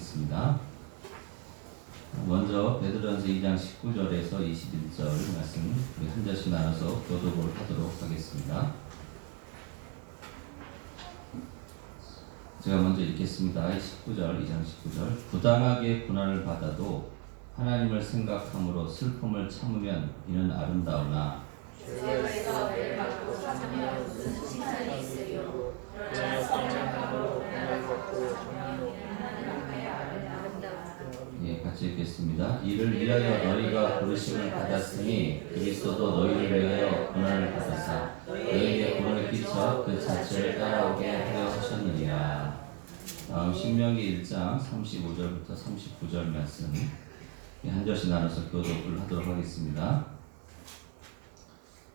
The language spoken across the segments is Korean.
하겠습니다. 먼저 베드로전서 2장 19절에서 21절 말씀 한 절씩 나눠서 교독을 하도록 하겠습니다. 제가 먼저 읽겠습니다. 19절, 2장 19절. 부당하게 고난을 받아도 하나님을 생각함으로 슬픔을 참으면 이는 아름다우나 죄에서 매를 받고 참으면 무슨 칭찬이 있으리요. 그러나 성령함으로 고난을 받고 참으면 하나님의 아름다우나. 예, 같이 읽겠습니다. 이를 위하여 너희가 부르심을 받았으니 그리스도도 너희를 위하여 고난을 받으사 너희에게 고난을 끼쳐 그 자체를 따라오게 하려 하셨느니라. 다음 신명기 1장 35절부터 39절 말씀 한 절씩 나눠서 교독을 하도록 하겠습니다.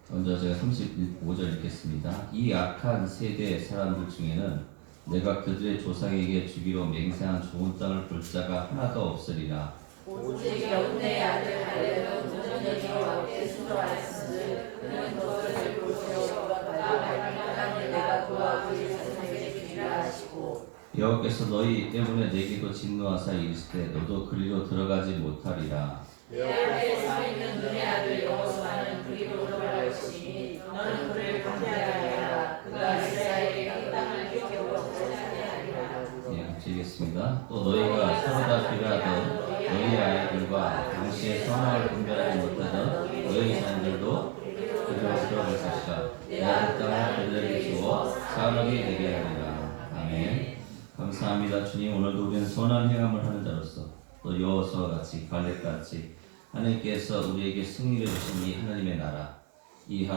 먼저 제가 35절 읽겠습니다. 이 악한 세대 사람들 중에는 내가 그들의 조상에게 주기로 맹세한 좋은 땅을 볼 자가 하나도 없으리라. 오직 여호와의 아들 할례는 도전이와 어깨 수고하였으니 그는 그것을 보시고 나 발견한 내가 그와 그의 자손에게 주리라 하시고 여호와께서 너희 때문에 내게도 진노하사 이르시되 너도 그리로 들어가지 못하리라. 내 앞에 서 있는 눈의 아들 여호수아는 그리로 들어갈 것이니 너는 그를 경배하리라. 그가 이스라엘의 그 땅을 지키고 찾아내리라. 예, 같이 읽겠습니다. 또 너희가 서로다 필요하던 너희 아이들과 당시의 선악을 분별하지 못하던 너희 자녀들도 그리로 들어갈 것이라. 내가 그 땅을 그들에게 주어 산업이 되게 하리라. 아멘. 감사합니다. 주님, 오늘도 우리는 선한 행함을 하는 자로서 또 여호수아와 같이 갈렙같이 하나님께서 우리에게 승리를 주신 이 하나님의 나라 이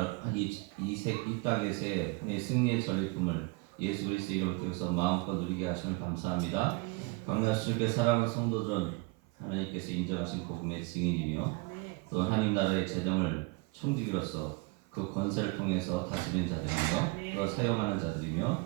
땅에서의 하나님의 승리의 전리품을 예수 그리스도의 이름을 통해서 마음껏 누리게 하심을 감사합니다. 강나수님께 사랑하는 성도들은 하나님께서 인정하신 복음의 증인이며 또 하나님 나라의 재정을 총지기로서 그 권세를 통해서 다스리는 자들이며 또 사용하는 자들이며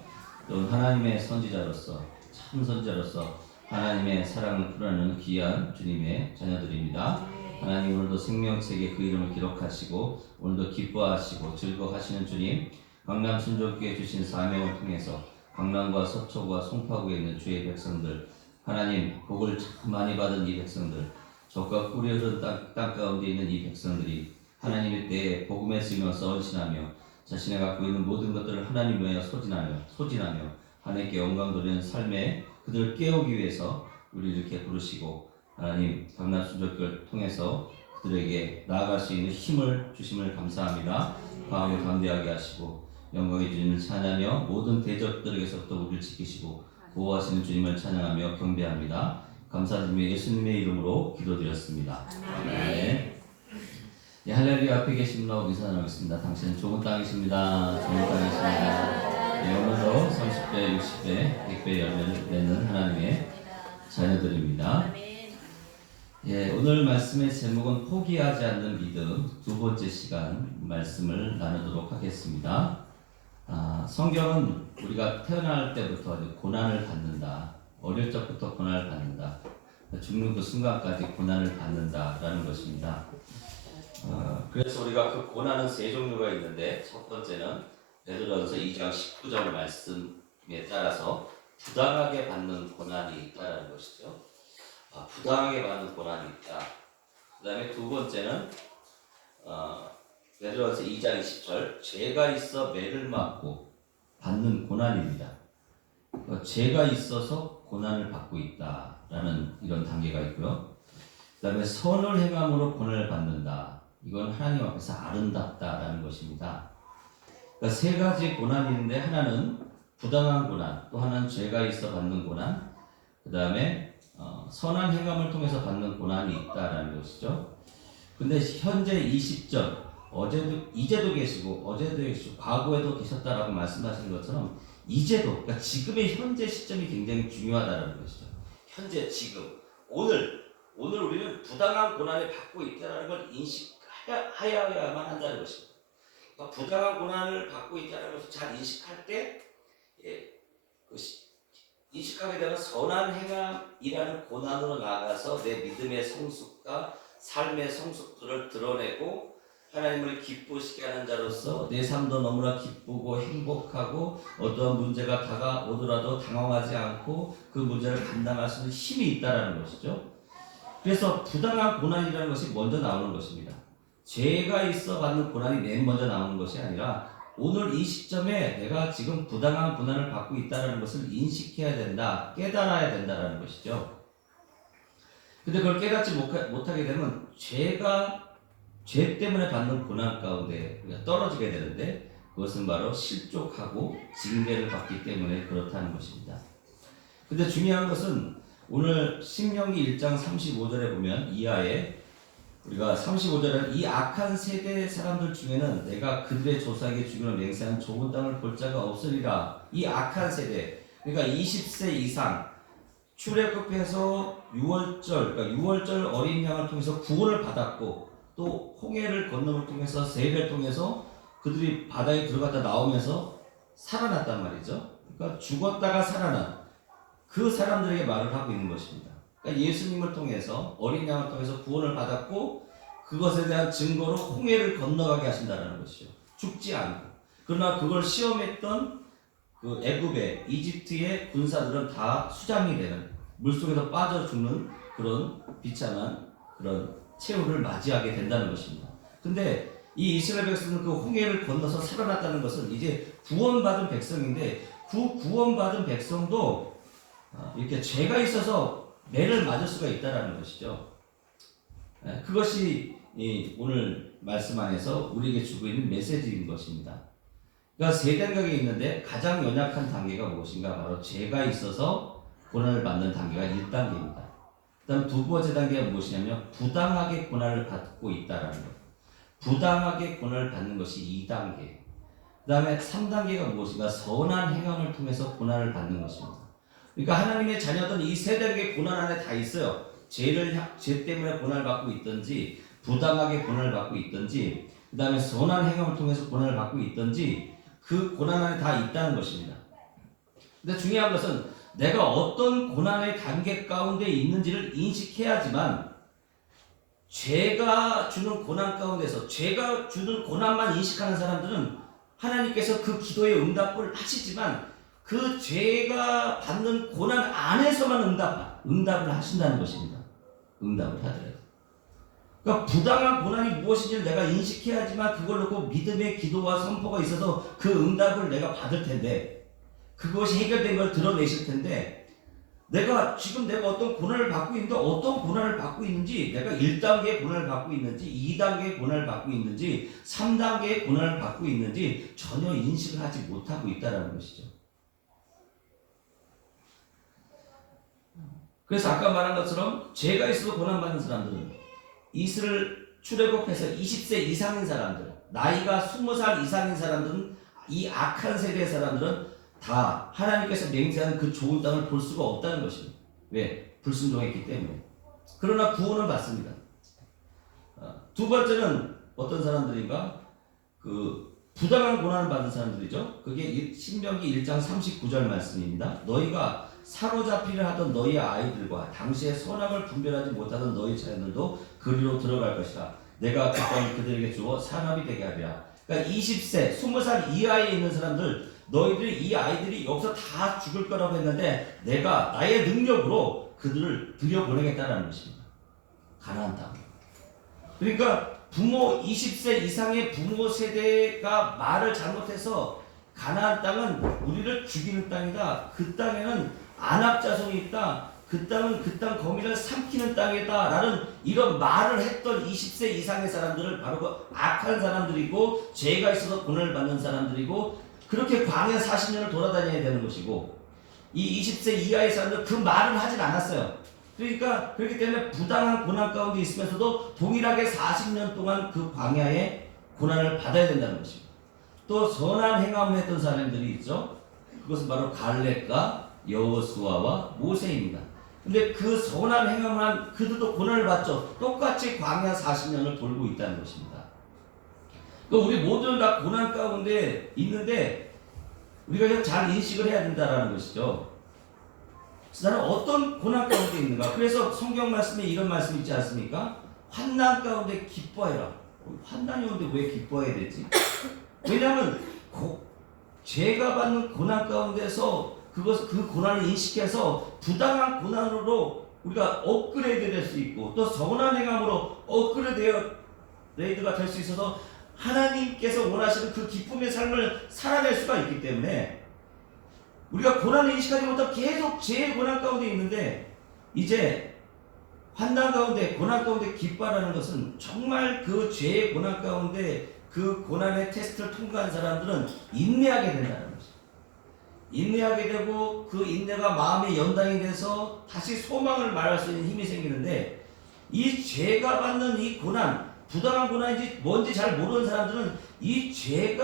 또 하나님의 선지자로서 참 선지자로서 하나님의 사랑을 풀어내는 귀한 주님의 자녀들입니다. 하나님 오늘도 생명책에 그 이름을 기록하시고 오늘도 기뻐하시고 즐거워하시는 주님, 강남 순종교회 주신 사명을 통해서 강남과 서초구와 송파구에 있는 주의 백성들, 하나님 복을 참 많이 받은 이 백성들, 적과 꿀이 흐른 땅 가운데 있는 이 백성들이 하나님의 때에 복음의 증인으로서 헌신하며 자신이 갖고 있는 모든 것들을 하나님 위하여 소진하며 하나님께 영광 돌리는 삶에 그들을 깨우기 위해서 우리를 이렇게 부르시고 하나님 강남 순종교회를 통해서 그들에게 나아갈 수 있는 힘을 주심을 감사합니다. 마음을 담대하게 하시고 영광의 주님을 찬양하며 모든 대적들에게서부터 우리를 지키시고 보호하시는 주님을 찬양하며 경배합니다. 감사드리며 예수님의 이름으로 기도드렸습니다. 아멘. 예, 할렐루야. 앞에 계신 분하고 인사나누겠습니다. 당신은 좋은 땅이십니다. 좋은 땅이십니다. 예, 오늘도 30배, 60배, 100배 열매를 내는 하나님의 자녀들입니다. 예, 오늘 말씀의 제목은 포기하지 않는 믿음, 두 번째 시간 말씀을 나누도록 하겠습니다. 성경은 우리가 태어날 때부터 고난을 받는다, 어릴 적부터 고난을 받는다, 죽는 그 순간까지 고난을 받는다라는 것입니다. 그래서 우리가 그 고난은 세 종류가 있는데 첫 번째는 베드로전서 2장 19절 말씀에 따라서 부당하게 받는 고난이 있다는 것이죠. 부당하게 받는 고난이 있다. 그 다음에 두 번째는 베드로전서 2장 20절 죄가 있어 매를 맞고 받는 고난입니다. 죄가 있어서 고난을 받고 있다라는 이런 단계가 있고요. 그 다음에 선을 행함으로 고난을 받는다. 이건 하나님 앞에서 아름답다라는 것입니다. 그러니까 세 가지 고난이 있는데 하나는 부당한 고난, 또 하나는 죄가 있어 받는 고난, 그 다음에 선한 행함을 통해서 받는 고난이 있다라는 것이죠. 근데 현재 이 시점, 이제도 계시고 어제도 계시고 과거에도 계셨다라고 말씀하시는 것처럼 이제도, 그러니까 지금의 현재 시점이 굉장히 중요하다는 것이죠. 현재, 지금, 오늘 우리는 부당한 고난을 받고 있다는 걸 인식하여야만 한다는 것입니다. 그러니까 부당한 고난을 받고 있다는 것을 잘 인식할 때, 인식하게 되면 선한 행함이라는 고난으로 나아가서 내 믿음의 성숙과 삶의 성숙들을 드러내고 하나님을 기쁘시게 하는 자로서 내 삶도 너무나 기쁘고 행복하고 어떠한 문제가 다가오더라도 당황하지 않고 그 문제를 감당할 수 있는 힘이 있다라는 것이죠. 그래서 부당한 고난이라는 것이 먼저 나오는 것입니다. 죄가 있어 받는 고난이 맨 먼저 나오는 것이 아니라 오늘 이 시점에 내가 지금 부당한 고난을 받고 있다는 것을 인식해야 된다, 깨달아야 된다는 것이죠. 근데 그걸 깨닫지 못하게 되면 죄 때문에 받는 고난 가운데 우리가 떨어지게 되는데 그것은 바로 실족하고 징계를 받기 때문에 그렇다는 것입니다. 근데 중요한 것은 오늘 신명기 1장 35절에 보면 이하에 우리가 35절에 이 악한 세대 사람들 중에는 내가 그들의 조상에게 주기로 맹세한 좋은 땅을 볼 자가 없으리라. 이 악한 세대, 그러니까 20세 이상 출애굽해서 6월절, 그러니까 6월절 어린 양을 통해서 구원을 받았고 또 홍해를 건너을 통해서 세례를 통해서 그들이 바다에 들어갔다 나오면서 살아났단 말이죠. 그러니까 죽었다가 살아난 그 사람들에게 말을 하고 있는 것입니다. 그러니까 예수님을 통해서 어린 양을 통해서 구원을 받았고 그것에 대한 증거로 홍해를 건너가게 하신다는 것이죠. 죽지 않고. 그러나 그걸 시험했던 그 애굽의 이집트의 군사들은 다 수장이 되는 물속에서 빠져 죽는 그런 비참한 그런 최후를 맞이하게 된다는 것입니다. 근데 이 이스라엘 백성은 그 홍해를 건너서 살아났다는 것은 이제 구원받은 백성인데 그 구원받은 백성도 이렇게 죄가 있어서 매를 맞을 수가 있다는 것이죠. 그것이 오늘 말씀 안에서 우리에게 주고 있는 메시지인 것입니다. 그러니까 세 단계가 있는데 가장 연약한 단계가 무엇인가? 바로 죄가 있어서 고난을 받는 단계가 1단계입니다. 그 다음 두 번째 단계가 무엇이냐면 부당하게 고난을 받고 있다는 것. 부당하게 고난을 받는 것이 2단계. 그 다음에 3단계가 무엇인가? 선한 행함을 통해서 고난을 받는 것입니다. 그러니까 하나님의 자녀들은 이 세 단계의 고난 안에 다 있어요. 죄 때문에 고난을 받고 있든지 부당하게 고난을 받고 있든지 그 다음에 선한 행함을 통해서 고난을 받고 있든지 그 고난 안에 다 있다는 것입니다. 근데 중요한 것은 내가 어떤 고난의 단계 가운데 있는지를 인식해야지만 죄가 주는 고난 가운데서 죄가 주는 고난만 인식하는 사람들은 하나님께서 그 기도에 응답을 하시지만 그 죄가 받는 고난 안에서만 응답을 하신다는 것입니다. 응답을 하더라도. 그러니까 부당한 고난이 무엇인지를 내가 인식해야지만 그걸 놓고 믿음의 기도와 선포가 있어서 그 응답을 내가 받을 텐데 그것이 해결된 걸 드러내실 텐데 내가 어떤 고난을 받고 있는데 어떤 고난을 받고 있는지 내가 1단계의 고난을 받고 있는지 2단계의 고난을 받고 있는지 3단계의 고난을 받고 있는지 전혀 인식을 하지 못하고 있다는 것이죠. 그래서 아까 말한 것처럼 죄가 있어도 고난받는 사람들은 이스라엘 출애굽해서 20세 이상인 사람들, 나이가 20살 이상인 사람들은 이 악한 세대의 사람들은 다 하나님께서 맹세하는 그 좋은 땅을 볼 수가 없다는 것입니다. 왜? 불순종했기 때문에. 그러나 구원을 받습니다. 두 번째는 어떤 사람들인가? 그 부당한 고난을 받는 사람들이죠. 그게 신명기 1장 39절 말씀입니다. 너희가 사로잡히려 하던 너희 아이들과 당시에 선악을 분별하지 못하던 너희 자녀들도 그리로 들어갈 것이라. 내가 그 땅을 그들에게 주어 산업이 되게 하리라. 그러니까 20세, 20살 이하에 있는 사람들 너희들이 이 아이들이 여기서 다 죽을 거라고 했는데 내가 나의 능력으로 그들을 들여보내겠다는 것입니다. 가나안 땅. 그러니까 부모 20세 이상의 부모 세대가 말을 잘못해서 가나안 땅은 우리를 죽이는 땅이다. 그 땅에는 안압 자손이 있다. 그 땅은 그 땅 거미를 삼키는 땅이다. 라는 이런 말을 했던 20세 이상의 사람들을 바로 그 악한 사람들이고 죄가 있어서 고난을 받는 사람들이고 그렇게 광야 40년을 돌아다녀야 되는 것이고 이 20세 이하의 사람들은 그 말을 하진 않았어요. 그러니까 그렇기 때문에 부당한 고난 가운데 있으면서도 동일하게 40년 동안 그 광야의 고난을 받아야 된다는 것입니다. 또 선한 행함을 했던 사람들이 있죠. 그것은 바로 갈렙과 여호수아와 모세입니다. 근데 그 선한 행함을 한 그들도 고난을 받죠. 똑같이 광야 40년을 돌고 있다는 것입니다. 우리 모두는 다 고난 가운데 있는데 우리가 그냥 잘 인식을 해야 된다는 것이죠. 나는 어떤 고난 가운데 있는가? 그래서 성경 말씀에 이런 말씀이 있지 않습니까? 환난 가운데 기뻐해라. 환난이 오는데 왜 기뻐해야 되지? 왜냐하면 죄가 받는 고난 가운데서 그 고난을 인식해서 부당한 고난으로 우리가 업그레이드 될 수 있고 또 선한 행함으로 업그레이드가 될 수 있어서 하나님께서 원하시는 그 기쁨의 삶을 살아낼 수가 있기 때문에 우리가 고난을 인식하지 못하고 계속 죄의 고난 가운데 있는데 이제 환난 가운데 고난 가운데 기뻐하는 것은 정말 그 죄의 고난 가운데 그 고난의 테스트를 통과한 사람들은 인내하게 된다는 것입니다. 인내하게 되고 그 인내가 마음의 연단이 돼서 다시 소망을 말할 수 있는 힘이 생기는데 이 죄가 받는 이 고난, 부당한 고난인지 뭔지 잘 모르는 사람들은 이 죄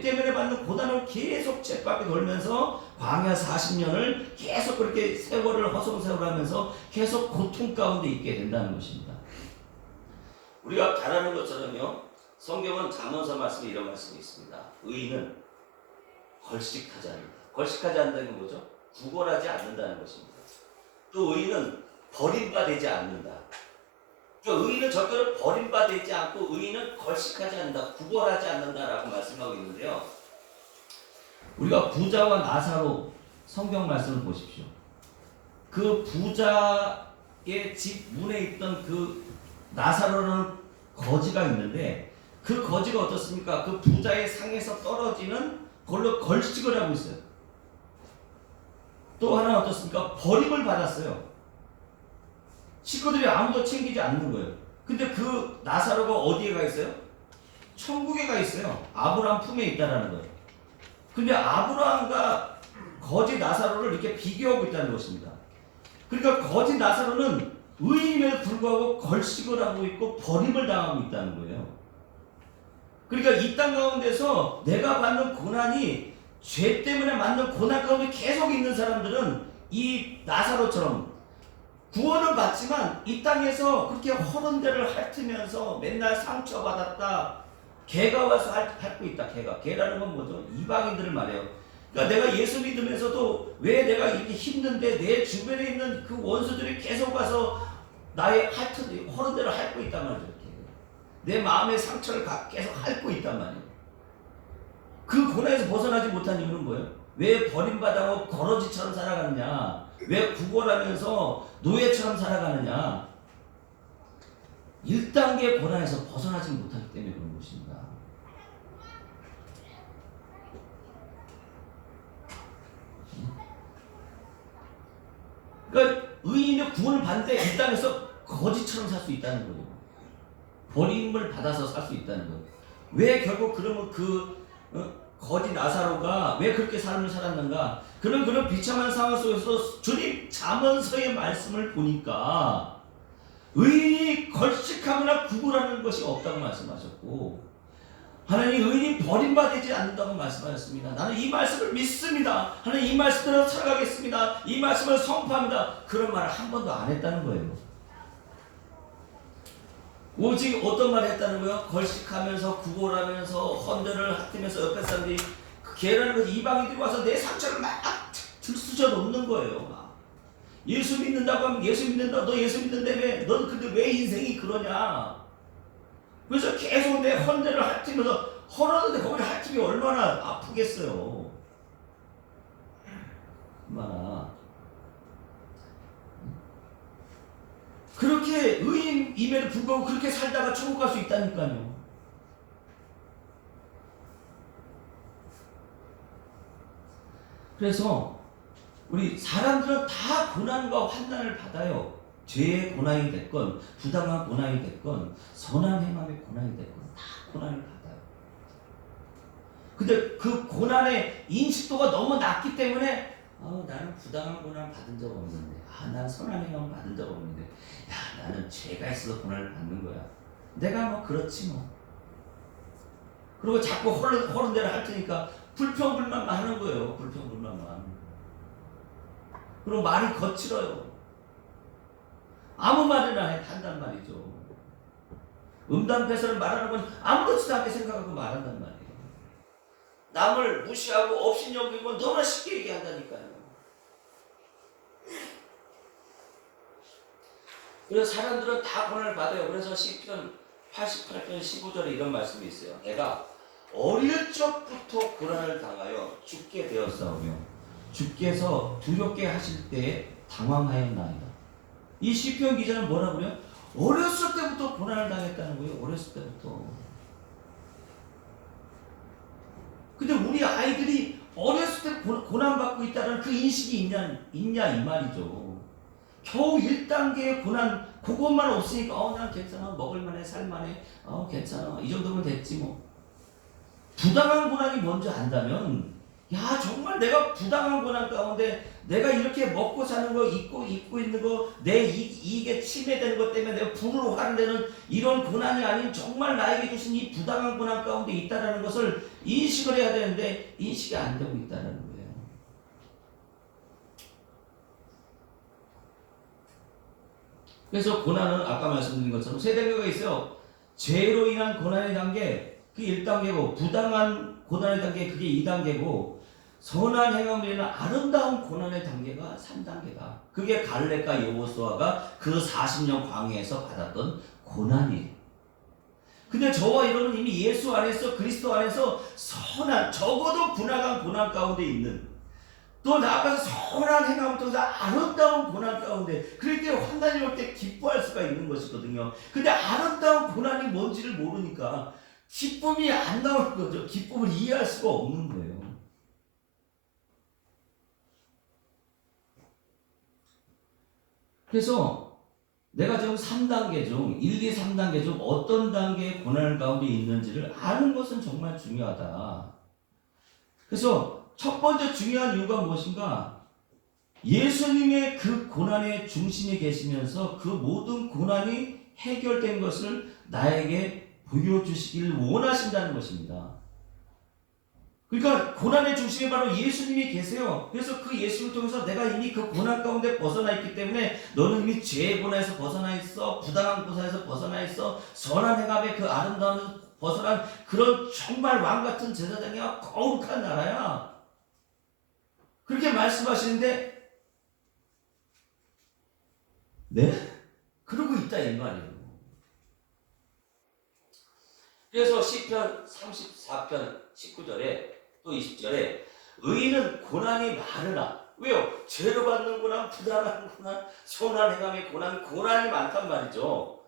때문에 받는 고난을 계속 쳇바퀴 돌면서 광야 40년을 계속 그렇게 세월을 허송세월하면서 계속 고통 가운데 있게 된다는 것입니다. 우리가 잘 아는 것처럼요, 성경은 잠언서 말씀에 이런 말씀이 있습니다. 의인은 걸식하지 않는다. 걸식하지 않는다는 건 뭐죠? 구걸하지 않는다는 것입니다. 또 의인은 버림받지 않는다. 그러니까 의인은 절대로 버림받지 않고 의인은 걸식하지 않는다, 구걸하지 않는다라고 말씀하고 있는데요. 우리가 부자와 나사로 성경 말씀을 보십시오. 그 부자의 집 문에 있던 그 나사로는 거지가 있는데 그 거지가 어떻습니까? 그 부자의 상에서 떨어지는 걸로 걸식을 하고 있어요. 또 하나 어떻습니까? 버림을 받았어요. 식구들이 아무도 챙기지 않는 거예요. 근데 그 나사로가 어디에 가 있어요? 천국에 가 있어요. 아브라함 품에 있다라는 거예요. 근데 아브라함과 거지 나사로를 이렇게 비교하고 있다는 것입니다. 그러니까 거지 나사로는 의인임에도 불구하고 걸식을 하고 있고 버림을 당하고 있다는 거예요. 그러니까 이 땅 가운데서 내가 받는 고난이 죄 때문에 받는 고난 가운데 계속 있는 사람들은 이 나사로처럼 구원은 받지만 이 땅에서 그렇게 허른 데를 핥으면서 맨날 상처받았다. 개가 와서 핥고 있다. 개라는 건 뭐죠? 이방인들을 말해요. 그러니까 내가 예수 믿으면서도 왜 내가 이렇게 힘든데 내 주변에 있는 그 원수들이 계속 와서 나의 허른 데를 핥고 있단 말이죠. 이렇게. 내 마음의 상처를 계속 핥고 있단 말이에요. 그 고난에서 벗어나지 못한 이유는 뭐예요? 왜 버림받아고 거러지처럼 살아가느냐? 왜 구걸하면서 노예처럼 살아가느냐? 1단계 고난에서 벗어나지 못하기 때문에 그런 것입니다. 그러니까 의인의 구원을 받는데 이 땅에서 거지처럼 살 수 있다는 거예요. 버림을 받아서 살 수 있다는 거예요. 왜 결국 그러면 거지 나사로가 왜 그렇게 삶을 살았는가? 그런 비참한 상황 속에서 주님 잠언서의 말씀을 보니까 의인이 걸식하거나 구걸하는 것이 없다고 말씀하셨고 하나님 의인이 버림받지 않는다고 말씀하셨습니다. 나는 이 말씀을 믿습니다. 하나님 이 말씀대로 살아가겠습니다. 이 말씀을 선포합니다. 그런 말을 한 번도 안 했다는 거예요. 오직 어떤 말을 했다는 거예요? 걸식하면서 구걸하면서 헌데를 핥으면서 옆에 사람들이 그 개라는 것이 이방인들이 와서 내 상처를 막 들쑤져 놓는 거예요. 막. 예수 믿는다고 하면 예수 믿는다. 너 예수 믿는다며. 넌 근데 왜 인생이 그러냐? 그래서 계속 내 헌데를 핥으면서 헌하는데 거기 핥으면 얼마나 아프겠어요. 얼마나. 그렇게 의인임에도 불구하고 그렇게 살다가 천국 갈 수 있다니까요. 그래서 우리 사람들은 다 고난과 환난을 받아요. 죄의 고난이 됐건 부당한 고난이 됐건 선한 행함의 고난이 됐건 다 고난을 받아요. 근데 그 고난의 인식도가 너무 낮기 때문에 나는 부당한 고난 받은 적 없는데 난 선한 행함 받은 적 없는데 야 나는 죄가 있어서 고난을 받는 거야. 내가 뭐 그렇지 뭐. 그리고 자꾸 허른 데를 핥으니까 불평불만만 하는 거예요. 불평불만만. 그리고 말이 거칠어요. 아무 말이나 한단 말이죠. 음담패설을 말하는 건 아무렇지도 않게 생각하고 말한단 말이에요. 남을 무시하고 업신여기고 너무나 쉽게 얘기한다니까요. 그래서 사람들은 다 고난을 받아요. 그래서 시편 88편 15절에 이런 말씀이 있어요. 내가 어릴 적부터 고난을 당하여 죽게 되었사오며 주께서 두렵게 하실 때에 당황하였나이다. 이 시편 기자는 뭐라고요? 어렸을 때부터 고난을 당했다는 거예요. 어렸을 때부터. 근데 우리 아이들이 어렸을 때 고난받고 있다는 그 인식이 있냐 이 말이죠. 겨우 1단계의 고난 그것만 없으니까 난 괜찮아, 먹을만해, 살만해, 괜찮아, 이 정도면 됐지 뭐. 부당한 고난이 뭔지 안다면, 야 정말 내가 부당한 고난 가운데 내가 이렇게 먹고 사는 거, 입고 있는 거, 내 이익에 침해되는 것 때문에 내가 불으로 화를 내는 이런 고난이 아닌 정말 나에게 주신 이 부당한 고난 가운데 있다라는 것을 인식을 해야 되는데 인식이 안 되고 있다라는 거예요. 그래서 고난은 아까 말씀드린 것처럼 세 단계가 있어요. 죄로 인한 고난의 단계, 그게 1단계고, 부당한 고난의 단계, 그게 2단계고, 선한 행함으로 인한 아름다운 고난의 단계가 3단계다. 그게 갈렙과 여호수아가 그 40년 광야에서 받았던 고난이에요. 근데 저와 여러분은 이미 예수 안에서, 그리스도 안에서 선한, 적어도 분악한 고난 가운데 있는, 또 나아가서 선한 행함을 통해서 아름다운 고난 가운데, 그럴 때 환난이 올 때 기뻐할 수가 있는 것이거든요. 근데 아름다운 고난이 뭔지를 모르니까 기쁨이 안 나오는 거죠. 기쁨을 이해할 수가 없는 거예요. 그래서 내가 지금 3단계 중 1, 2, 3단계 중 어떤 단계의 고난 가운데 있는지를 아는 것은 정말 중요하다. 그래서 첫 번째 중요한 이유가 무엇인가? 예수님의 그 고난의 중심에 계시면서 그 모든 고난이 해결된 것을 나에게 보여주시기를 원하신다는 것입니다. 그러니까 고난의 중심에 바로 예수님이 계세요. 그래서 그 예수를 통해서 내가 이미 그 고난 가운데 벗어나 있기 때문에 너는 이미 죄의 고난에서 벗어나 있어, 부당한 고난에서 벗어나 있어, 선한 행함의 그 아름다운 벗어난 그런 정말 왕같은 제사장이야, 거룩한 나라야. 그렇게 말씀하시는데 네? 그러고 있다 이 말이에요. 그래서 시편 34편 19절에 또 20절에 의인은 고난이 많으나, 왜요? 죄로 받는 고난, 부당한 고난, 선한 행함의 고난, 고난이 많단 말이죠.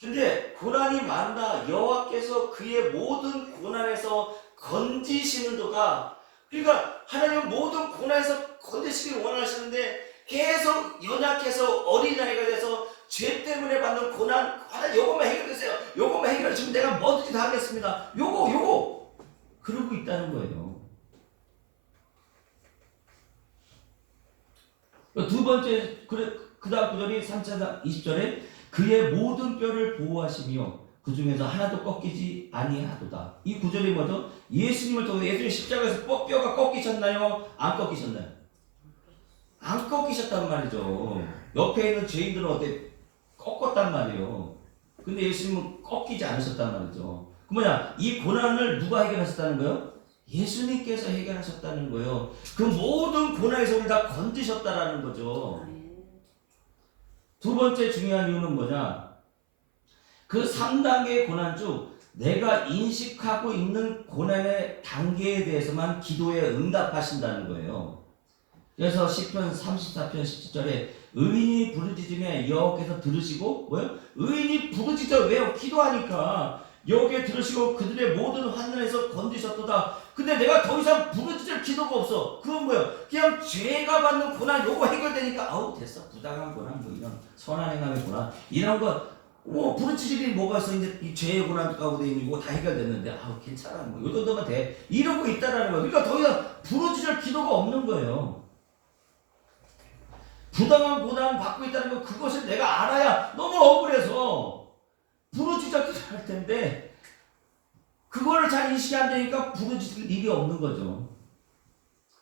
근데 고난이 많다 여호와께서 그의 모든 고난에서 건지시는도다. 그러니까 하나님은 모든 고난에서 건지시기를 원하시는데 계속 연약해서 어린아이가 돼서 죄 때문에 받는 고난, 하나님 요것만 해결해주세요. 요것만 해결해주면 내가 뭐든지 다 하겠습니다. 요거 그러고 있다는 거예요. 두 번째, 그 다음 구절이 3차 20절에 그의 모든 뼈를 보호하시며 그 중에서 하나도 꺾이지 아니하도다. 이 구절이 뭐죠? 예수님을 통해 예수님 십자가에서 뼈가 꺾이셨나요? 안 꺾이셨나요? 안 꺾이셨단 말이죠. 옆에 있는 죄인들은 어때? 꺾었단 말이에요. 근데 예수님은 꺾이지 않으셨단 말이죠. 그 뭐냐? 이 고난을 누가 해결하셨다는 거예요? 예수님께서 해결하셨다는 거예요. 그 모든 고난에서 우리 다 건지셨다라는 거죠. 두 번째 중요한 이유는 뭐냐? 그 3단계의 고난 중 내가 인식하고 있는 고난의 단계에 대해서만 기도에 응답하신다는 거예요. 그래서 시편 34편 17절에 의인이 부르짖으며 여호와께서 들으시고, 뭐요? 의인이 부르짖어, 왜요? 기도하니까 여호와께 들으시고 그들의 모든 환난에서 건지셨도다. 근데 내가 더 이상 부르짖을 기도가 없어. 그건 뭐예요? 그냥 죄가 받는 고난 요거 해결되니까 아우 됐어. 부당한 고난, 뭐 이런 선한 행함의 고난 이런 거 부르짖을 일이 뭐가 있어. 이제 이 죄의 고난 가운데 있는 거 다 해결됐는데 아우 괜찮아, 뭐 요 정도면 돼. 이러고 있다라는 거예요. 그러니까 더 이상 부르짖을 기도가 없는 거예요. 부당한 고난을 받고 있다는 거, 그것을 내가 알아야 너무 억울해서 부르짖을 할 텐데 그거를 잘 인식이 안 되니까 부르짖을 일이 없는 거죠.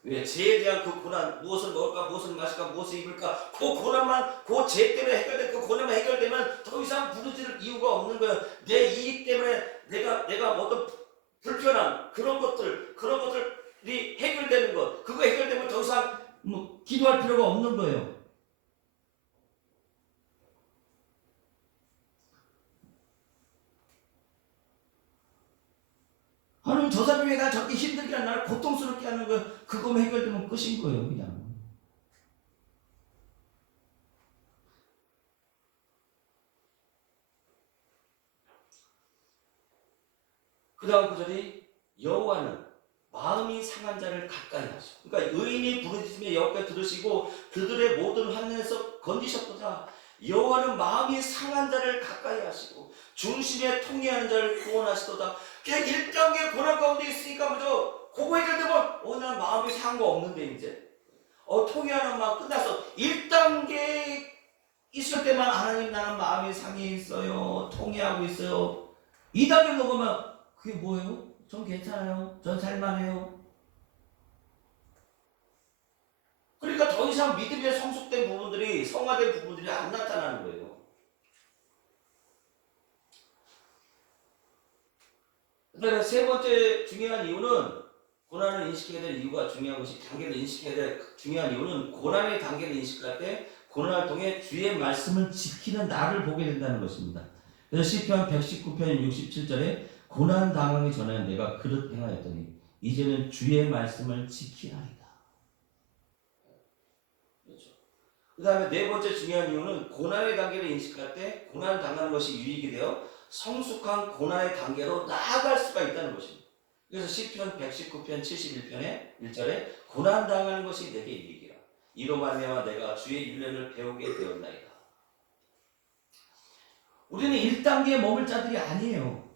왜? 죄에 대한 그 고난, 무엇을 먹을까, 무엇을 마실까, 무엇을 입을까, 그 고난만, 그 죄 때문에 해결된 그 고난만 해결되면 더 이상 부르짖을 이유가 없는 거예요. 내 이익 때문에 내가 어떤 불편함, 그런 것들이 해결되는 것, 그거 해결되면 더 이상 기도할 필요가 없는 거예요. 저 사람이 왜 나 저렇게 힘들게 하는 나를 고통스럽게 하는 거 그거만 해결되면 끝인 거예요. 그냥. 그 다음 구절이 여호와는 마음이 상한 자를 가까이 하시고, 그러니까 의인이 부르짖으며 여호와께 들으시고 그들의 모든 환난에서 건지셨도다. 여호와는 마음이 상한 자를 가까이 하시고 중심에 통해하는 자를 구원하시도다. 그냥 1단계 고난 가운데 있으니까 그저 그거 해결되면 난 마음이 상한 거 없는데 이제 통해하는 마음 끝났어. 1단계 있을 때만 하나님 나는 마음이 상해 있어요. 통해하고 있어요. 2단계 먹으면 그게 뭐예요? 전 괜찮아요. 전 살만해요. 그러니까 더 이상 믿음의 성숙된 부분들이, 성화된 부분들이 안 나타나는 거예요. 그다음에 세 번째 중요한 이유는, 고난을 인식해야 될 이유가 중요한 것이, 단계를 인식해야 될 중요한 이유는 고난의 단계를 인식할 때 고난을 통해 주의 말씀을 지키는 나를 보게 된다는 것입니다. 그래서 시편 119편 67절에 고난 당하기 전에 내가 그릇 행하였더니 이제는 주의 말씀을 지키나이다. 그렇죠. 그 다음에 네 번째 중요한 이유는 고난의 단계를 인식할 때 고난 당하는 것이 유익이 되어 성숙한 고난의 단계로 나아갈 수가 있다는 것입니다. 그래서 시편 119편 71편에 1절에 고난 당하는 것이 내게 유익이라. 이로 말미암아 내가 주의 율례를 배우게 되었나이다. 우리는 1단계에 머물 자들이 아니에요.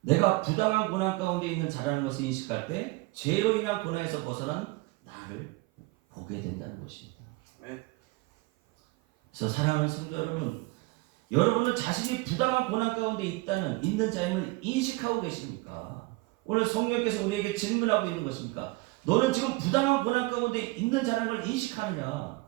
내가 부당한 고난 가운데 있는 자라는 것을 인식할 때 죄로 인한 고난에서 벗어난 나를 보게 된다는 것입니다. 그래서 사랑하는 성도 여러분, 여러분은 자신이 부당한 고난 가운데 있는 자임을 인식하고 계십니까? 오늘 성령께서 우리에게 질문하고 있는 것입니까? 너는 지금 부당한 고난 가운데 있는 자라는 걸 인식하느냐?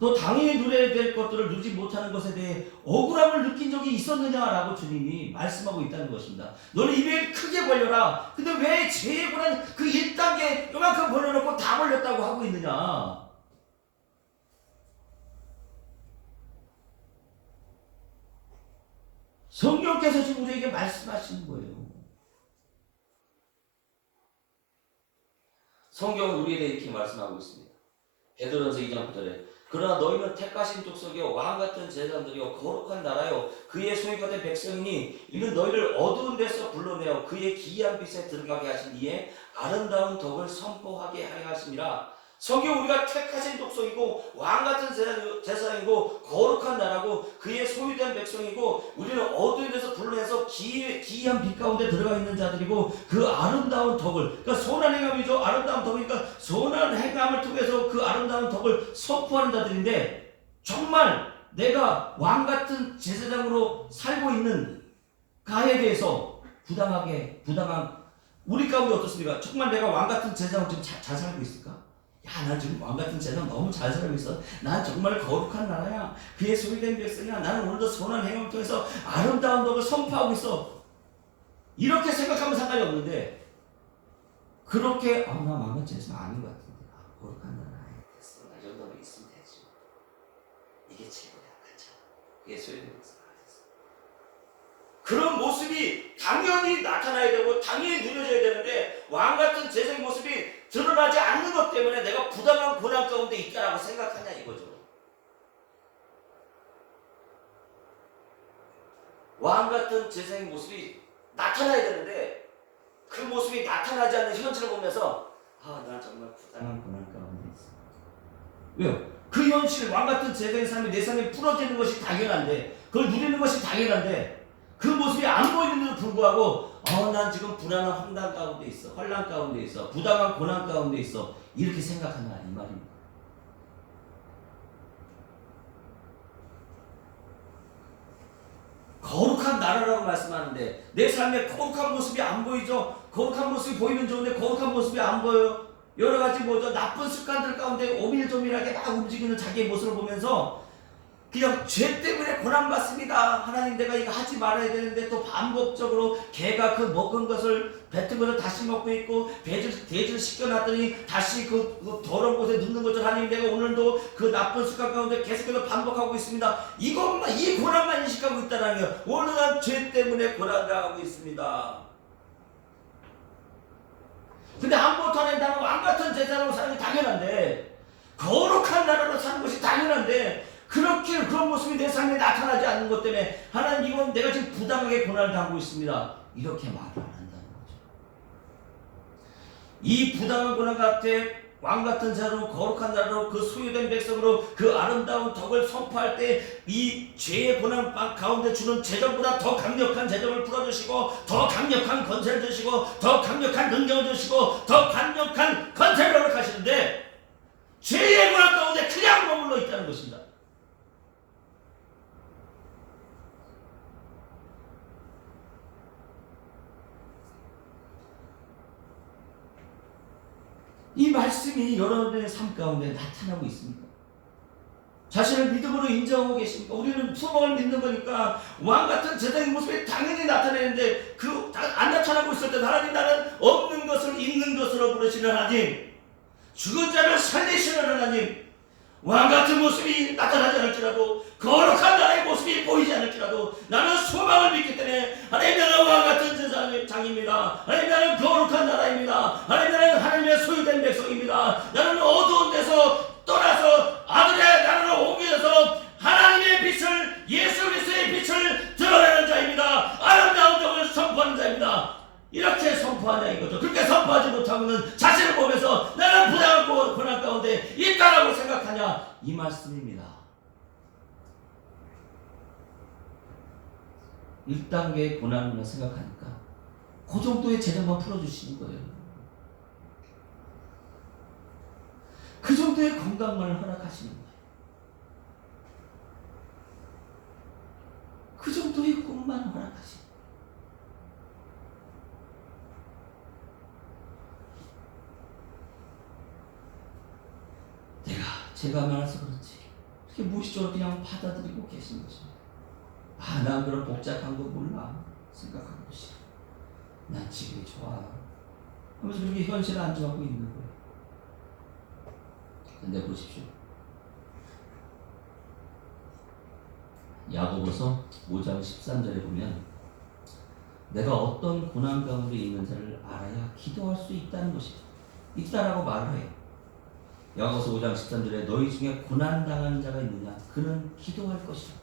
너 당연히 누려야 될 것들을 누리지 못하는 것에 대해 억울함을 느낀 적이 있었느냐라고 주님이 말씀하고 있다는 것입니다. 너는 입에 크게 벌려라. 근데 왜 죄의 고난 그 1단계 요만큼 벌려놓고 다 벌렸다고 하고 있느냐? 성령께서 지금 우리에게 말씀하시는 거예요. 성경은 우리에 대해 이렇게 말씀하고 있습니다. 베드로전서 2장 9절에 그러나 너희는 택하신 족속이요 왕같은 제사장들이요 거룩한 나라요 그의 소유가 된 백성이니 이는 너희를 어두운 데서 불러내어 그의 기이한 빛에 들어가게 하신 이에 아름다운 덕을 선포하게 하려 하심이라. 성경 우리가 택하신 족속이고 왕같은 제사장이고 거룩한 나라고 그의 소유된 백성이고 우리는 어두운 데서 불러내서 기이한 빛 가운데 들어가 있는 자들이고 그 아름다운 덕을, 그러니까 선한 행함이죠. 아름다운 덕이니까 선한 행함을 통해서 그 아름다운 덕을 선포하는 자들인데, 정말 내가 왕같은 제사장으로 살고 있는 가에 대해서 부당한 우리 가운데 어떻습니까? 정말 내가 왕같은 제사장으로 지금 잘 살고 있을까? 야, 난 지금 왕같은 제사장 너무 잘 살고 있어. 난 정말 거룩한 나라야. 그의 소유된 백성이야. 나는 오늘도 선한 행함을 통해서 아름다운 덕을 선포하고 있어. 이렇게 생각하면 상관이 없는데, 그렇게 나 왕같은 제사장 아닌 것 같은데 거룩한 나라야. 됐어. 이 정도는 있으면 되지. 이게 최고야. 그쵸? 그의 소유된 백성이야. 그런 모습이 당연히 나타나야 되고 당연히 누려져야 되는데, 왕같은 제사장의 모습이 드러나지 않는 것 때문에 내가 부당한 고난 가운데 있다라고 생각하냐 이거죠. 왕같은 제사장의 모습이 나타나야 되는데 그 모습이 나타나지 않는 현실을 보면서 난 정말 부당한 고난 가운데 있어. 왜요? 그 현실, 왕같은 제사장의 삶이 내 삶에 풀어지는 것이 당연한데, 그걸 누리는 것이 당연한데 그 모습이 안 보이는데도 불구하고 난 지금 불안한 환난 가운데 있어, 혼란 가운데 있어, 부당한 고난 가운데 있어, 이렇게 생각하냐 이 말입니다. 거룩한 나라라고 말씀하는데 내 삶에 거룩한 모습이 안 보이죠. 거룩한 모습이 보이면 좋은데 거룩한 모습이 안 보여요. 여러 가지 나쁜 습관들 가운데 오밀조밀하게 막 움직이는 자기의 모습을 보면서 그냥 죄 때문에 고난받습니다. 하나님 내가 이거 하지 말아야 되는데 또 반복적으로 개가 그 먹은 것을 뱉은 것을 다시 먹고 있고 돼지를 씻겨놨더니 다시 그 더러운 곳에 눕는 것처럼 하나님 내가 오늘도 그 나쁜 습관 가운데 계속해서 반복하고 있습니다. 이 고난만 인식하고 있다는 거예요. 오늘 난 죄 때문에 고난당하고 있습니다. 근데 아무것도 안 한다는 왕 같은 제사로 사는 게 당연한데, 거룩한 나라로 사는 것이 당연한데, 그렇게 그런 모습이 내 삶에 나타나지 않는 것 때문에 하나님, 이건 내가 지금 부당하게 고난을 당하고 있습니다, 이렇게 말을 안 한다는 거죠. 이 부당한 고난 같은 왕 같은 자로 거룩한 나라로 그 소유된 백성으로 그 아름다운 덕을 선포할 때 이 죄의 고난 가운데 주는 재정보다 더 강력한 재정을 풀어주시고, 더 강력한 권세를 주시고, 더 강력한 능력을 주시고, 더 강력한 권세를 허락하시는데, 죄의 고난 가운데 그냥 머물러 있다는 것입니다. 이 말씀이 여러분의 삶 가운데 나타나고 있습니까? 자신을 믿음으로 인정하고 계십니까? 우리는 소망을 믿는 거니까 왕 같은 제사의 모습이 당연히 나타내는데, 그 안 나타나고 있을 때 하나님, 나는 없는 것을 있는 것으로 부르시는 하나님, 죽은 자를 살리시는 하나님, 왕 같은 모습이 나타나지 않을지라도, 거룩한 나라의 모습이 보이지 않을지라도 나는 소망을 믿기 때문에, 하나님, 나는 왕 같은 제사장입니다. 하나님, 나는 거룩한 나라입니다. 하나님, 나는 하나님의 소유된 백성입니다. 나는 어두운 데서 떠나서 아들의 나라로 옮겨져서 하나님의 빛을, 예수 그리스도의 빛을 드러내는 자입니다. 아름다운 덕을 선포하는 자입니다. 이렇게 선포하냐 이거죠. 그렇게 선포하지 못하고는 자신을 보면서 나는 부당한 고난 가운데 있다라고 생각하냐, 이 말씀입니다. 1단계의 고난을 생각하니까 그 정도의 재정만 풀어주시는 거예요. 그 정도의 건강만을 허락하시는 거예요. 그 정도의 꿈만 허락하시는 거예요. 제가 말해서 그렇지, 이렇게 무의식적으로 그냥 받아들이고 계신 거죠. 아, 난 그런 복잡한 거 몰라 생각하는 것이, 난 지금이 좋아 하면서 그렇게 현실을 안주하고 있는 거예요. 근데 보십시오, 야고보서 5장 13절에 보면 내가 어떤 고난 가운데 있는지를 알아야 기도할 수 있다는 것이죠. 있다라고 말을 해요. 야고보서 5장 13절에 너희 중에 고난당하는 자가 있느냐, 그는 기도할 것이다.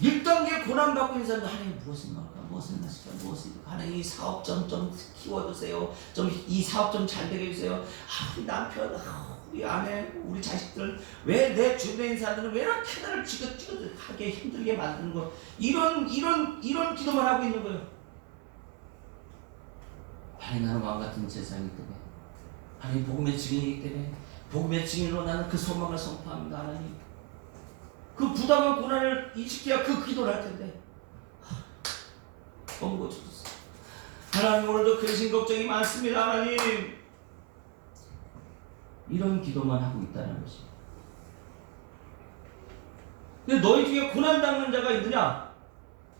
1단계 고난 받고 있는 사람은 하나님 무엇을 말까, 무엇을 마실까, 무엇을, 하나님 이 사업 좀 키워주세요, 좀 이 사업 좀 잘 되게 해주세요. 아, 우리 남편, 우리 아내, 우리 자식들, 왜 내 주변에 있는 사람들은 왜 이렇게 나를 지긋지긋하게 힘들게 만드는 거, 이런 기도만 하고 있는 거예요. 하나님, 나는 왕 같은 세상이기 때문에, 하나님 복음의 증인이기 때문에, 복음의 증인으로 나는 그 소망을 선포합니다. 하나님, 그 부당한 고난을 인식해야 그 기도를 할 텐데, 너무 고쳐주세요. 하나님, 오늘도 근심 걱정이 많습니다. 하나님, 이런 기도만 하고 있다는 것입니다. 근데 너희 중에 고난당하는 자가 있느냐,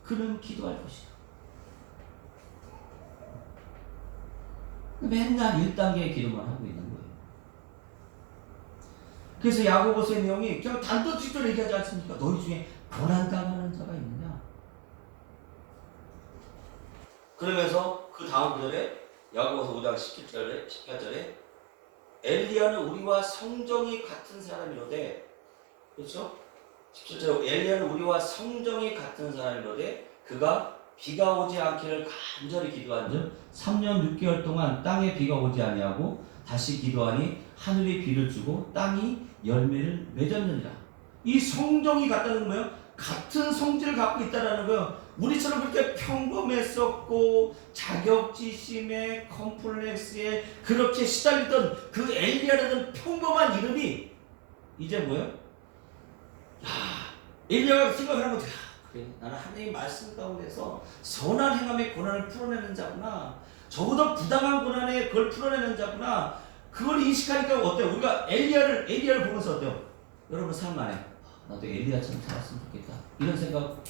그는 기도할 것이다. 맨날 1단계의 기도만 하고 있는 거예요. 그래서 야고보서의 내용이 그냥 단도직입적으로 얘기하지 않습니까? 너희 중에 고난당하는 자가 있느냐. 그러면서 그 다음 구절에 야고보서 5장 18절에 엘리야는 우리와 성정이 같은 사람이로되, 그렇죠? 17절에 엘리야는 우리와 성정이 같은 사람이로되 그가 비가 오지 않기를 간절히 기도한즉 3년 6개월 동안 땅에 비가 오지 아니하고 다시 기도하니 하늘이 비를 주고 땅이 열매를 맺었느니라. 이 성정이 같다는 거예요. 같은 성질을 갖고 있다는 거예요. 우리처럼 그렇게 평범했었고 자격지심에 컴플렉스에 그렇게 시달리던 그 엘리야라는 평범한 이름이 이제 뭐예요? 야, 엘리야가 생각하는 거죠. 그래, 나는 하나님 말씀 가운데서 선한 행함의 고난을 풀어내는 자구나, 저보다 부당한 고난에 그걸 풀어내는 자구나, 그걸 인식하니까 어때요? 우리가 엘리야를 보면서 어때요? 여러분 삶 안에 나도 엘리야처럼 살았으면 좋겠다, 이런 생각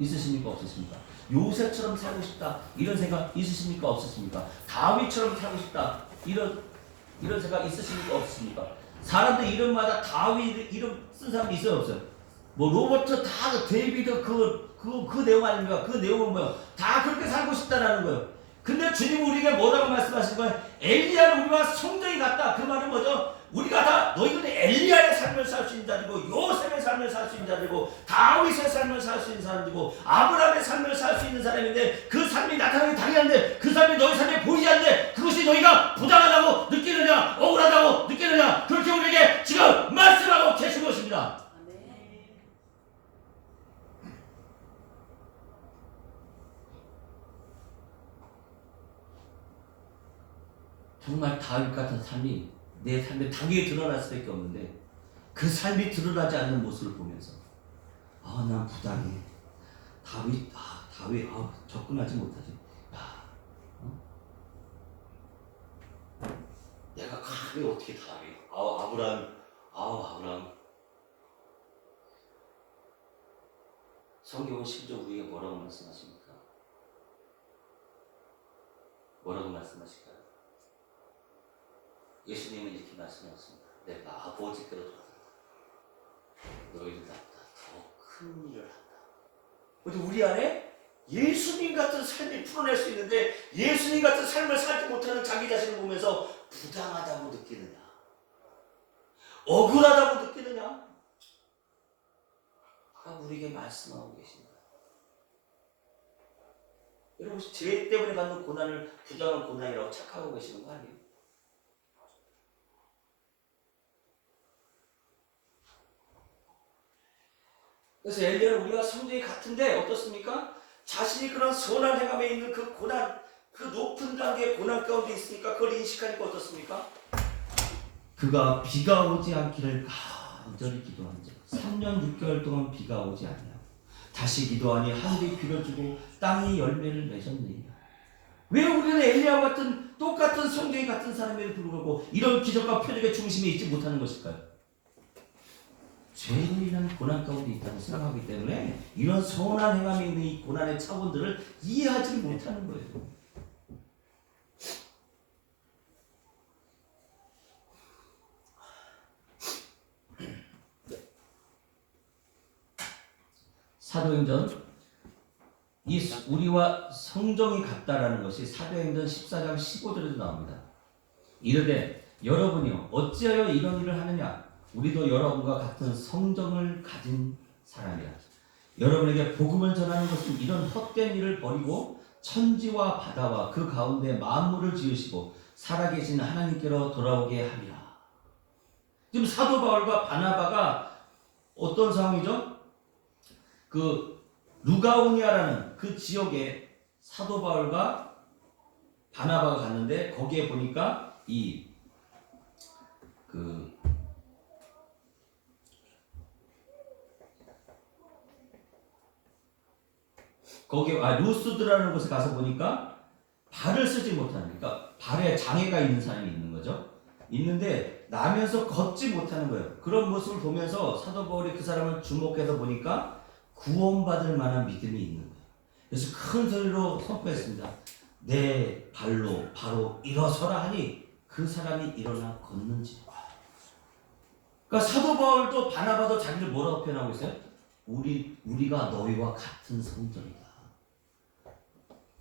있으십니까, 없으십니까? 요셉처럼 살고 싶다, 이런 생각 있으십니까, 없으십니까? 다윗처럼 살고 싶다, 이런 생각 있으십니까, 없으십니까? 사람들 이름마다 다윗 이름 쓴 사람이 있어요, 없어요? 뭐 로버트 다 데이비드 그 내용 아닙니까? 그 내용은 뭐예요? 다 그렇게 살고 싶다라는 거예요. 근데 주님 우리에게 뭐라고 말씀하신 거예요? 엘리야는 우리와 성정이 같다. 그 말은 뭐죠? 우리가 다 너희들은 엘리야의 삶을 살 수 있는 자들이고 요셉의 삶을 살 수 있는 자들이고 다윗의 삶을 살 수 있는 사람들이고 아브라함의 삶을 살 수 있는 사람인데 그 삶이 나타나기 당연한데 그 삶이 너희 삶에 보이지 않는데 그것이 너희가 부당하다고 느끼느냐 억울하다고 느끼느냐 그렇게 우리에게 지금 말씀하고 계신 것입니다. 정말 다윗 같은 삶이 내 삶에 당연히 드러날 수밖에 없는데 그 삶이 드러나지 않는 모습을 보면서 난 부당해. 다윗 접근하지 못하지. 내가 감히 어떻게 다윗? 아브라함. 성경은 심지어 우리에게 뭐라고 말씀하십니까? 뭐라고 말씀하실까요? 예수님은 이렇게 말씀하셨습니다. 내가 아버지께로 돌아간다. 너희들 나보다 더 큰 일을 한다. 근데 우리 안에 예수님 같은 삶이 풀어낼 수 있는데 예수님 같은 삶을 살지 못하는 자기 자신을 보면서 부당하다고 느끼느냐? 억울하다고 느끼느냐? 우리에게 말씀하고 계십니다. 여러분 죄 때문에 받는 고난을 부당한 고난이라고 착각하고 계시는 거 아니에요? 그래서 엘리야는 우리가 성정이 같은데 어떻습니까? 자신이 그런 선한 행함에 있는 그 고난, 그 높은 단계의 고난 가운데 있으니까 그걸 인식하니까 어떻습니까? 그가 비가 오지 않기를 간절히 기도한 자 3년 6개월 동안 비가 오지 않냐 다시 기도하니 하늘이 비를 주고 땅이 열매를 맺었느냐. 왜 우리는 엘리야와 같은 똑같은 성경이 같은 사람에도 불구하고 이런 기적과 표적의 중심에 있지 못하는 것일까요? 죄로 인한 고난 가운데 있다고 생각하기 때문에 이런 선한 행함에 있는 이 고난의 차원들을 이해하지 못하는 거예요. 사도행전 우리와 성정이 같다라는 것이 사도행전 14장 15절에도 나옵니다. 이르되 여러분이요 어찌하여 이런 일을 하느냐 우리도 여러분과 같은 성정을 가진 사람이라. 여러분에게 복음을 전하는 것은 이런 헛된 일을 버리고 천지와 바다와 그 가운데 만물을 지으시고 살아계신 하나님께로 돌아오게 하리라. 지금 사도 바울과 바나바가 어떤 상황이죠? 그 루가오니아라는 그 지역에 사도 바울과 바나바가 갔는데 거기에 보니까 루스드라는 곳에 가서 보니까 발을 쓰지 못하는, 그러니까 발에 장애가 있는 사람이 있는 거죠. 있는데 나면서 걷지 못하는 거예요. 그런 모습을 보면서 사도 바울이 그 사람을 주목해서 보니까 구원받을 만한 믿음이 있는 거예요. 그래서 큰 소리로 선포했습니다. 내 발로 바로 일어서라 하니 그 사람이 일어나 걷는지라. 그러니까 사도 바울도 바나바도 자기를 뭐라고 표현하고 있어요? 우리가 너희와 같은 성전이다.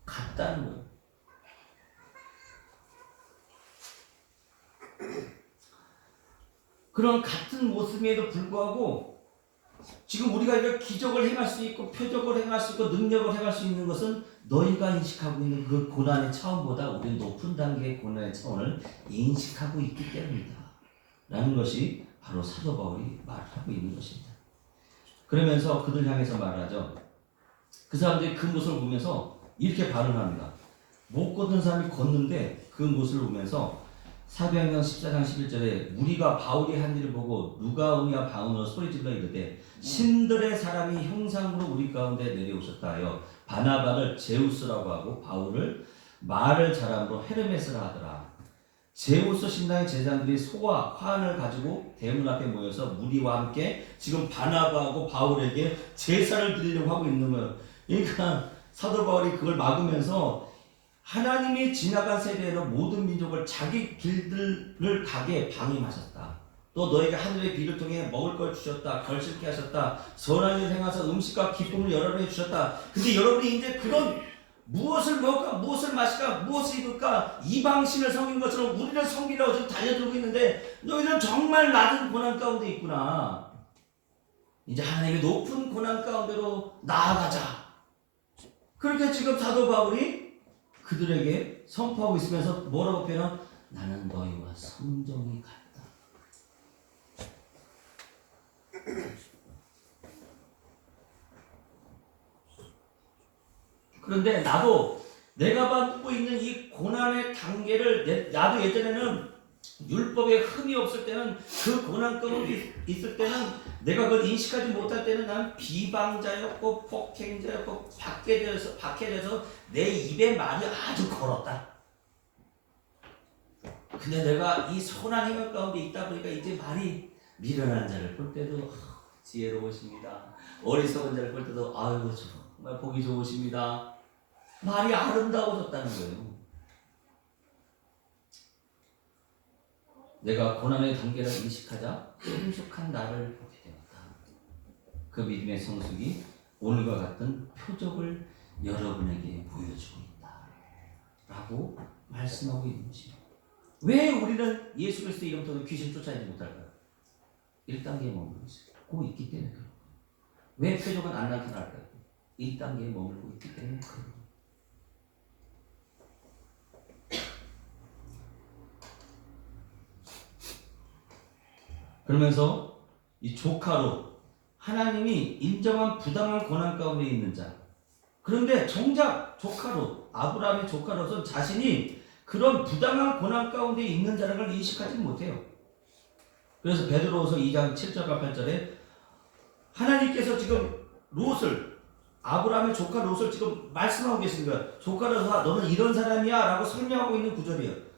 같다는 거예요. 그런 같은 모습에도 불구하고 지금 우리가 이런 기적을 행할 수 있고 표적을 행할 수 있고 능력을 행할 수 있는 것은 너희가 인식하고 있는 그 고난의 차원보다 우리는 높은 단계의 고난의 차원을 인식하고 있기 때문이다 라는 것이 바로 사도 바울이 말하고 있는 것입니다. 그러면서 그들 향해서 말하죠. 그 사람들이 그 모습을 보면서 이렇게 발언합니다. 못 걷는 사람이 걷는데 그 모습을 보면서 사도행전 14장 11절에 무리가 바울이 한 일을 보고 누가오니아 방언으로 소리질러 이르되 신들의 사람이 형상으로 우리 가운데 내려오셨다 하여 바나바를 제우스라고 하고 바울을 말을 잘함으로 헤르메스라 하더라. 제우스 신당의 제자들이 소와 화환을 가지고 대문 앞에 모여서 무리와 함께 지금 바나바하고 바울에게 제사를 드리려고 하고 있는 거예요. 그러니까 사도 바울이 그걸 막으면서 하나님이 지나간 세대에는 모든 민족을 자기 길들을 가게 방임하셨다. 또 너에게 하늘의 비를 통해 먹을 걸 주셨다. 걸실게 하셨다. 선한 일을 행하사 음식과 기쁨을 여러분에게 주셨다. 근데 여러분이 이제 그런 무엇을 먹을까, 무엇을 마실까, 무엇을 입을까, 이방신을 섬긴 것처럼 우리를 섬기라고 지금 달려들고 있는데 너희는 정말 낮은 고난 가운데 있구나. 이제 하나님의 높은 고난 가운데로 나아가자. 그렇게 지금 사도 바울이 그들에게 선포하고 있으면서 뭐라고 표현한? 나는 너희와 성정이 같다. 그런데 나도 내가 받고 있는 이 고난의 단계를 나도 예전에는 율법에 흠이 없을 때는 그 고난 가운데 있을 때는 내가 그걸 인식하지 못할 때는 난 비방자였고 폭행자였고 박해져서 내 입에 말이 아주 걸었다. 근데 내가 이 선한 행위 가운데 있다 보니까 이제 말이 미련한 자를 볼 때도 지혜로우십니다. 어리석은 자를 볼 때도 아유 정말 보기 좋으십니다. 말이 아름다워졌다는 거예요. 내가 고난의 단계를 인식하자 성숙한 나를 보게 되었다. 그 믿음의 성숙이 오늘과 같은 표적을 여러분에게 보여주고 있다 라고 말씀하고 있는 것입니다. 왜 우리는 예수 그리스도의 이름 통해 귀신 쫓아내지 못할까요? 1단계에 머물고 있기 때문에 그런 거예요. 왜 표적은 안 나타날까요? 1단계에 머물고 있기 때문에 그런 거예요. 그러면서 이 조카로 하나님이 인정한 부당한 고난 가운데 있는 자, 그런데 정작 조카로 아브라함의 조카로서 자신이 그런 부당한 고난 가운데 있는 자라는 걸 인식하지 못해요. 그래서 베드로후서 2장 7절과 8절에 하나님께서 지금 롯을 아브라함의 조카 롯을 지금 말씀하고 계십니다. 조카 롯아 너는 이런 사람이야 라고 설명하고 있는 구절이에요.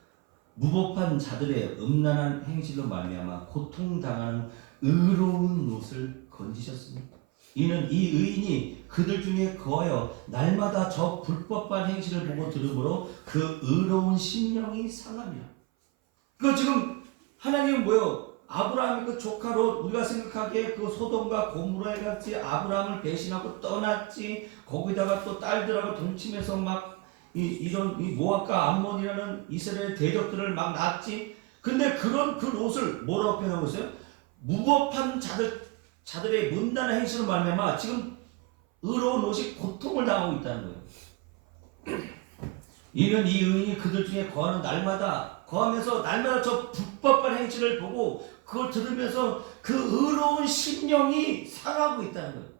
무법한 자들의 음란한 행실로 말미암아 고통당하는 의로운 롯을 건지셨습니다. 이는 이 의인이 그들 중에 거하여 날마다 저 불법한 행실을 보고 들으므로 그 의로운 심령이 상함이라. 그 지금 하나님은 뭐요? 아브라함의 그 조카로 우리가 생각하기에 그 소돔과 고모라에 같이 아브라함을 배신하고 떠났지. 거기다가 또 딸들하고 동침해서 막 이런 모압과 암몬이라는 이스라엘 대적들을 막 낳았지. 근데 그런 그 롯을 뭐라고 표현하고 있어요? 무법한 자들의 문단한 행실을 말미암아 지금 의로운 롯이 고통을 당하고 있다는 거예요. 이는 이 의인이 그들 중에 거하면서 날마다 저 불법한 행실을 보고 그걸 들으면서 그 의로운 심령이 상하고 있다는 거예요.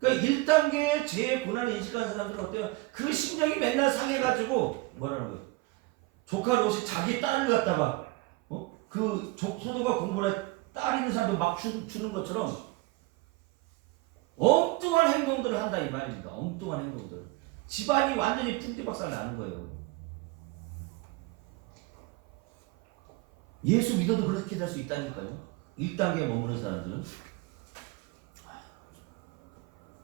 그러니까 1단계의 죄의 고난을 인식하는 사람들은 어때요? 그 심령이 맨날 상해가지고 뭐라는 거예요? 조카 롯이 자기 딸을 갖다가 그 소돔과 고모라에 딸 있는 사람도 막 주는 것처럼 엉뚱한 행동들을 한다 이 말입니다. 엉뚱한 행동들. 집안이 완전히 풍비박살 나는 거예요. 예수 믿어도 그렇게 될 수 있다니까요. 1단계에 머무는 사람들은.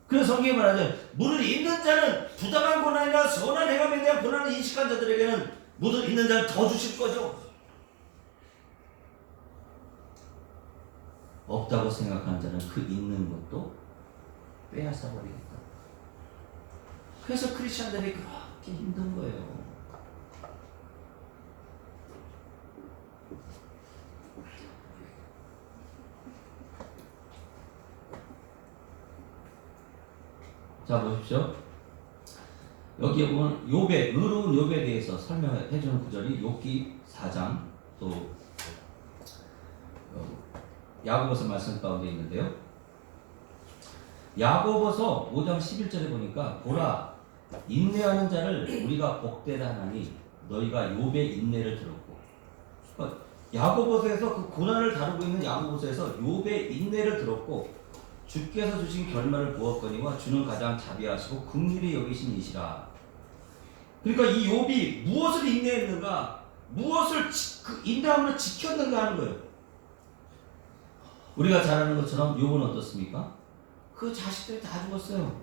그래서 성경이 말하죠. 물을 있는 자는 부당한 고난이나 선한 행함에 대한 고난을 인식한 자들에게는 물을 있는 자는 더 주실 거죠. 없다고 생각하는 자는 그 있는 것도 빼앗아 버리겠다. 그래서 크리스천들이 그렇게 힘든 거예요. 자 보십시오. 여기에 보면 욥의 의로운 욥에 대해서 설명해 주는 구절이 욥기 4장 또 야고보서 말씀 가운데 있는데요. 야고보서 5장 11절에 보니까 보라 인내하는 자를 우리가 복되다 하나니 너희가 욥의 인내를 들었고, 그러니까 야고보서에서 그 고난을 다루고 있는 야고보서에서 욥의 인내를 들었고 주께서 주신 결말을 보았거니와 주는 가장 자비하시고 긍휼히 여기신 이시라. 그러니까 이 욥이 무엇을 인내했는가, 무엇을 그 인내함으로 지켰는가 하는 거예요. 우리가 잘 아는 것처럼 욥은 어떻습니까? 그 자식들이 다 죽었어요.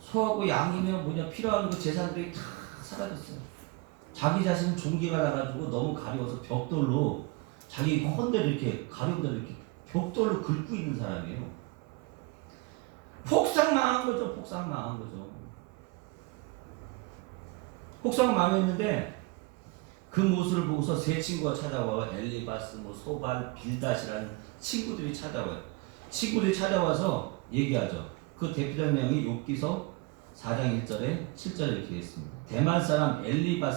소하고 양이며 필요한 그 재산들이 다 사라졌어요. 자기 자신은 종기가 나가지고 너무 가려워서 벽돌로 자기 헌대를 이렇게 가려운 데를 이렇게 벽돌로 긁고 있는 사람이에요. 폭삭 망한 거죠. 폭삭 망한 거죠. 혹사가 망했는데 그 모습을 보고서 세 친구가 찾아와요. 엘리바스, 소발, 빌닷이라는 친구들이 찾아와요. 친구들이 찾아와서 얘기하죠. 그 대표적 내용이 욥기서 4장 1절에 7절에 이렇게 있습니다. 대만 사람 엘리바스